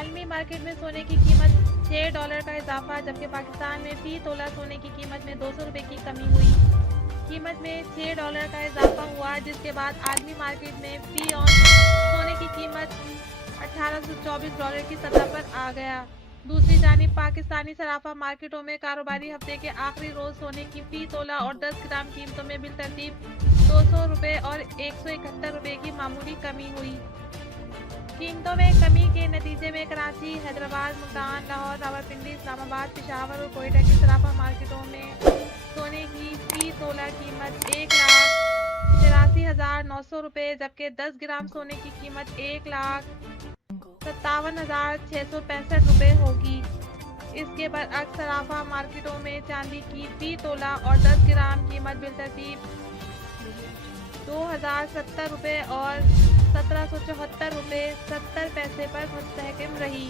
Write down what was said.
आलमी मार्केट में सोने की कीमत $6 का इजाफा, जबकि पाकिस्तान में फी तोला सोने की कीमत में 200 रुपये की कमी हुई। कीमत में $6 का इजाफा हुआ, जिसके बाद आलमी मार्केट में फी ऑन सोने की कीमत $1824 की सतह पर आ गया। दूसरी जानिब पाकिस्तानी सराफा मार्केटों में कारोबारी हफ्ते के आखिरी रोज सोने की फी तोला और 10 ग्राम कीमतों में बिलतरतीब 200 रुपये और 171 रुपये की मामूली कमी हुई। कीमतों में कमी के नतीजे में कराची, हैदराबाद, मुल्तान, लाहौर, रावलपिंडी, इस्लामाबाद, पेशावर और कोयटा की सराफा मार्केटों में सोने की फी तोला कीमत 1,83,900 रुपये, जबकि 10 ग्राम सोने की कीमत 1,57,665 रुपये होगी। इसके बरअक्स सराफा मार्केटों में चांदी की फी तोला और 10 ग्राम कीमत बिलतरतीब 2,070 रुपये और 1,774 रुपये 70 पैसे पर मुस्तहकम रही।